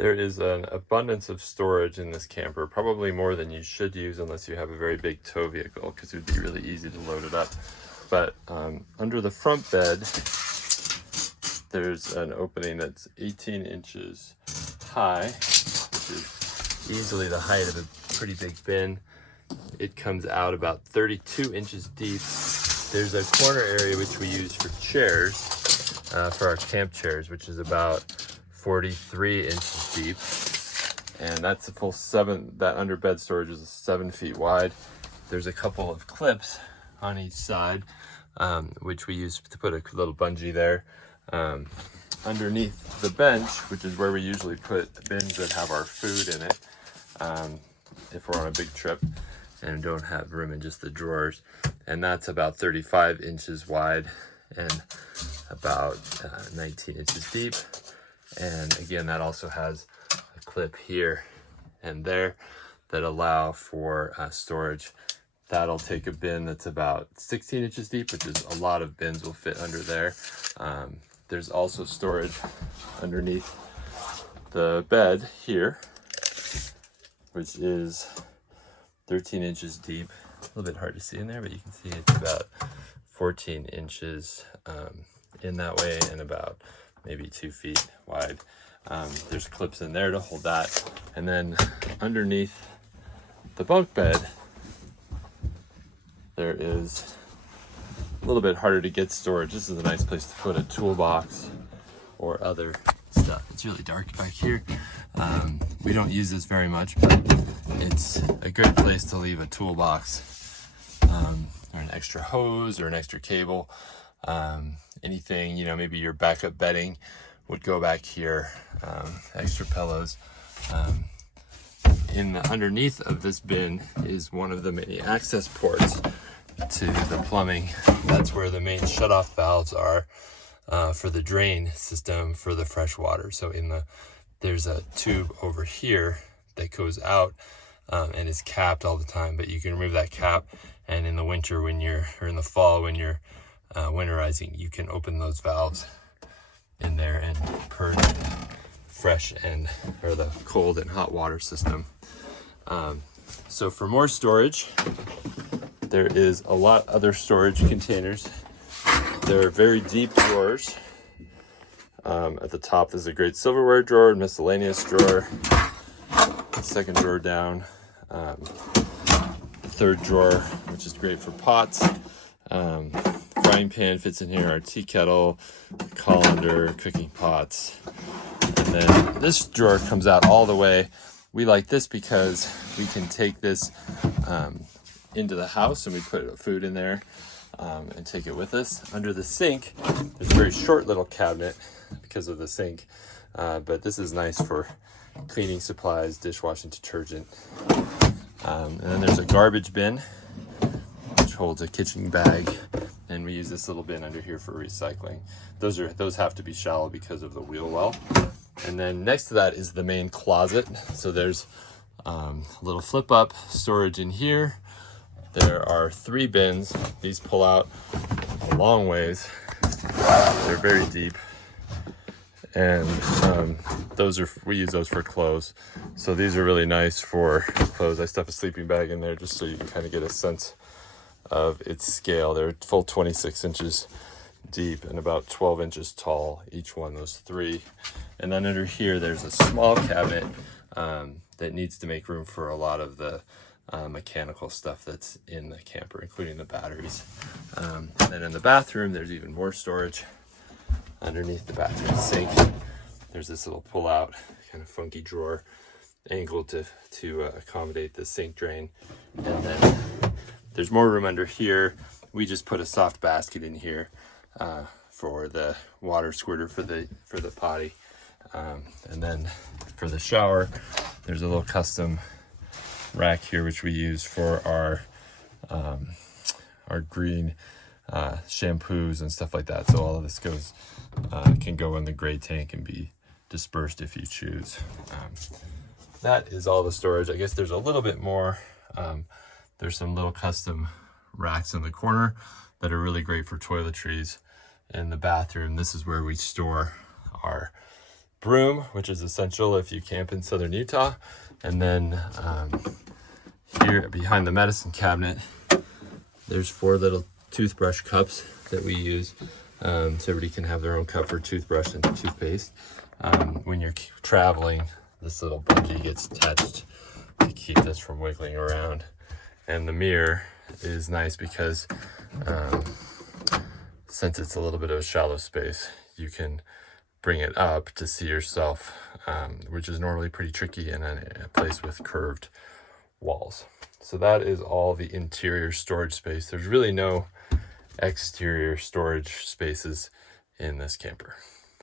There is an abundance of storage in this camper, probably more than you should use unless you have a very big tow vehicle, because it would be really easy to load it up. But under the front bed, there's an opening that's 18 inches high, which is easily the height of a pretty big bin. It comes out about 32 inches deep. There's a corner area which we use for chairs, for our camp chairs, which is about 43 inches deep. And that's a full that under bed storage is 7 feet wide. There's a couple of clips on each side, which we use to put a little bungee there. Underneath the bench, which is where we usually put bins that have our food in it, if we're on a big trip and don't have room in just the drawers. And that's about 35 inches wide and about 19 inches deep. And again, that also has a clip here and there that allow for storage. That'll take a bin that's about 16 inches deep, which is a lot of bins will fit under there. There's also storage underneath the bed here, which is 13 inches deep. A little bit hard to see in there, but you can see it's about 14 inches in that way and about maybe 2 feet wide. There's clips in there to hold that. And then underneath the bunk bed, there is a little bit harder to get storage. This is a nice place to put a toolbox or other stuff. It's really dark back here. We don't use this very much, but it's a good place to leave a toolbox, or an extra hose or an extra cable. Anything, you know, maybe your backup bedding would go back here, extra pillows. Underneath of this bin is one of the many access ports to the plumbing. That's where the main shutoff valves are for the drain system for the fresh water. So there's a tube over here that goes out and is capped all the time, but you can remove that cap, and in the winter or in the fall when you're winterizing, you can open those valves in there and purge the fresh or the cold and hot water system. So for more storage, there is a lot other storage containers. There are very deep drawers. At the top there's a great silverware drawer, miscellaneous drawer, second drawer down, third drawer, which is great for pots. Frying pan fits in here, our tea kettle, colander, cooking pots. And then this drawer comes out all the way. We like this because we can take this into the house and we put food in there and take it with us. Under the sink, there's a very short little cabinet because of the sink, but this is nice for cleaning supplies, dishwashing detergent. And then there's a garbage bin, which holds a kitchen bag, and we use this little bin under here for recycling. Those have to be shallow because of the wheel well. And then next to that is the main closet. So there's a little flip up storage in here. There are 3 bins. These pull out a long ways. They're very deep. And we use those for clothes. So these are really nice for clothes. I stuff a sleeping bag in there just so you can kind of get a sense of its scale. They're full 26 inches deep and about 12 inches tall, each one, those 3. And then under here, there's a small cabinet that needs to make room for a lot of the mechanical stuff that's in the camper, including the batteries. And then in the bathroom, there's even more storage. Underneath the bathroom sink, there's this little pull-out, kind of funky drawer, angled to accommodate the sink drain. And then there's more room under here. We just put a soft basket in here for the water squirter for the potty. And then for the shower, there's a little custom rack here which we use for our green shampoos and stuff like that. So all of this can go in the gray tank and be dispersed if you choose. That is all the storage. I guess there's a little bit more. There's some little custom racks in the corner that are really great for toiletries. In the bathroom, this is where we store our broom, which is essential if you camp in southern Utah. And then here behind the medicine cabinet, there's 4 little toothbrush cups that we use. So everybody can have their own cup for toothbrush and toothpaste. When you're traveling, this little bungee gets attached to keep this from wiggling around. And the mirror is nice because since it's a little bit of a shallow space, you can bring it up to see yourself, which is normally pretty tricky in a place with curved walls. So that is all the interior storage space. There's really no exterior storage spaces in this camper.